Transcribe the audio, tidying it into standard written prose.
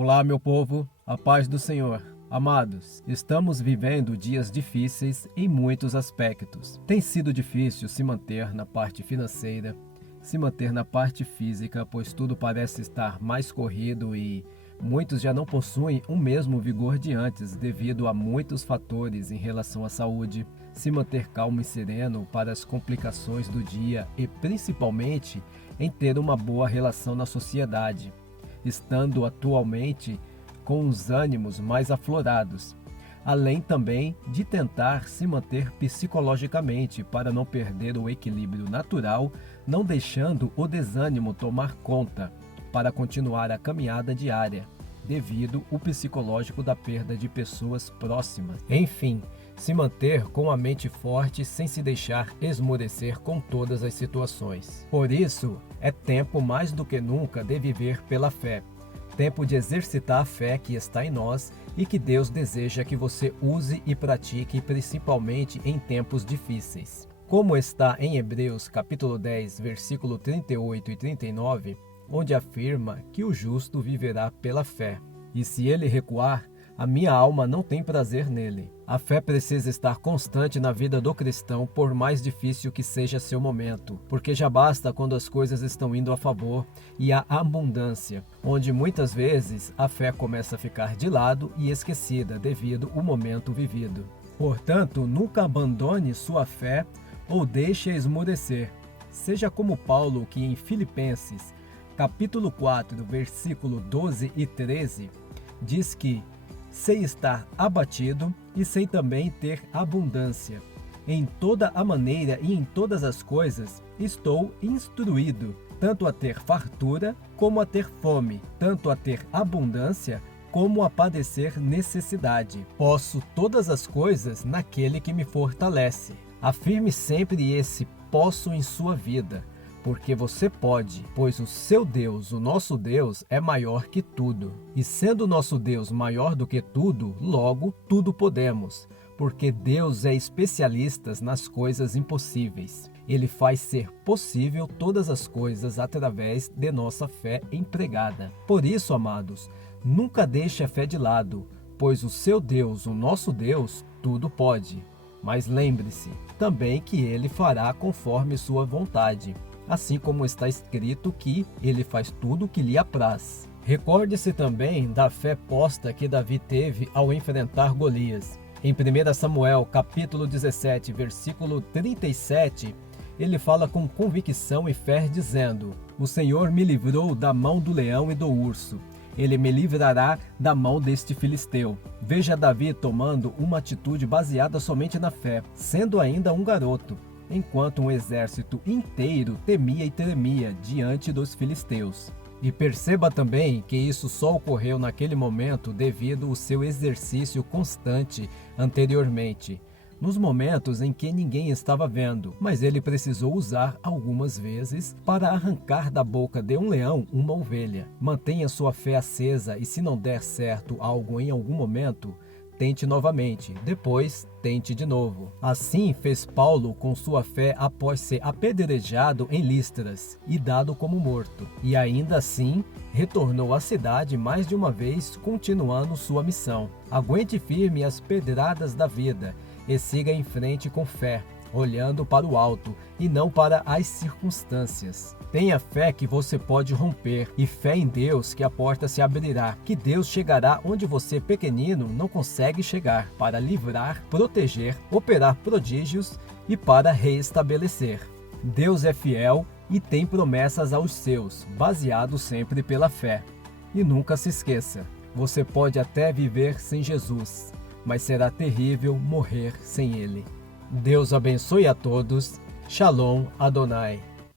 Olá, meu povo, a paz do Senhor. Amados, estamos vivendo dias difíceis em muitos aspectos. Tem sido difícil se manter na parte financeira, se manter na parte física, pois tudo parece estar mais corrido e muitos já não possuem o mesmo vigor de antes devido a muitos fatores em relação à saúde. Se manter calmo e sereno para as complicações do dia e principalmente em ter uma boa relação na sociedade, estando atualmente com os ânimos mais aflorados, além também de tentar se manter psicologicamente para não perder o equilíbrio natural, não deixando o desânimo tomar conta para continuar a caminhada diária, devido ao psicológico da perda de pessoas próximas. Enfim, se manter com a mente forte sem se deixar esmorecer com todas as situações. Por isso, é tempo mais do que nunca de viver pela fé. Tempo de exercitar a fé que está em nós e que Deus deseja que você use e pratique principalmente em tempos difíceis. Como está em Hebreus capítulo 10, versículo 38 e 39, onde afirma que o justo viverá pela fé. E se ele recuar, a minha alma não tem prazer nele. A fé precisa estar constante na vida do cristão, por mais difícil que seja seu momento, porque já basta quando as coisas estão indo a favor e há abundância, onde muitas vezes a fé começa a ficar de lado e esquecida devido ao momento vivido. Portanto, nunca abandone sua fé ou deixe-a esmorecer. Seja como Paulo, que em Filipenses, capítulo 4, versículo 12 e 13, diz que sei estar abatido e sei também ter abundância. Em toda a maneira e em todas as coisas estou instruído, tanto a ter fartura como a ter fome, tanto a ter abundância como a padecer necessidade. Posso todas as coisas naquele que me fortalece. Afirme sempre esse posso em sua vida, porque você pode, pois o seu Deus, o nosso Deus, é maior que tudo. E sendo o nosso Deus maior do que tudo, logo tudo podemos, porque Deus é especialista nas coisas impossíveis. Ele faz ser possível todas as coisas através de nossa fé empregada. Por isso, amados, nunca deixe a fé de lado, pois o seu Deus, o nosso Deus, tudo pode. Mas lembre-se também que ele fará conforme sua vontade, assim como está escrito que ele faz tudo o que lhe apraz. Recorde-se também da fé posta que Davi teve ao enfrentar Golias. Em 1 Samuel, capítulo 17, versículo 37, ele fala com convicção e fé, dizendo: o Senhor me livrou da mão do leão e do urso. Ele me livrará da mão deste filisteu. Veja Davi tomando uma atitude baseada somente na fé, sendo ainda um garoto, enquanto um exército inteiro temia e tremia diante dos filisteus. E perceba também que isso só ocorreu naquele momento devido ao seu exercício constante anteriormente, nos momentos em que ninguém estava vendo, mas ele precisou usar algumas vezes para arrancar da boca de um leão uma ovelha. Mantenha sua fé acesa e se não der certo algo em algum momento, tente novamente, depois tente de novo. Assim fez Paulo com sua fé após ser apedrejado em Listras e dado como morto. E ainda assim, retornou à cidade mais de uma vez, continuando sua missão. Aguente firme as pedradas da vida e siga em frente com fé, olhando para o alto e não para as circunstâncias. Tenha fé que você pode romper e fé em Deus que a porta se abrirá, que Deus chegará onde você pequenino não consegue chegar, para livrar, proteger, operar prodígios e para reestabelecer. Deus é fiel e tem promessas aos seus, baseado sempre pela fé. E nunca se esqueça, você pode até viver sem Jesus, mas será terrível morrer sem ele. Deus abençoe a todos. Shalom Adonai.